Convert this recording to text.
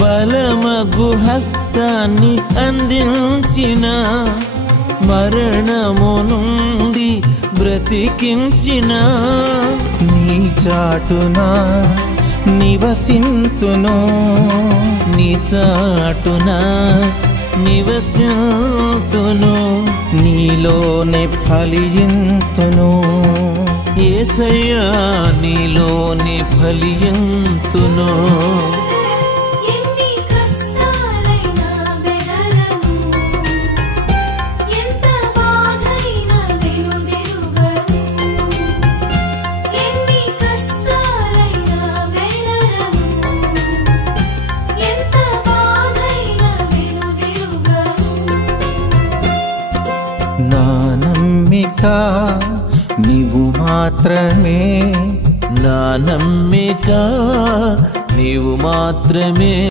బలమగు హస్తాన్ని అందించిన, మరణము నుండి బ్రతికించిన, నీ చాటున నివసింతును, నీ చాటున నివసింతును, నీలోనే ఫలింతును, యేసయ్యా నీలోనే ఫలింతును. నా నమ్మిక నీవు మాత్రమే, నా నమ్మిక నీవు మాత్రమే.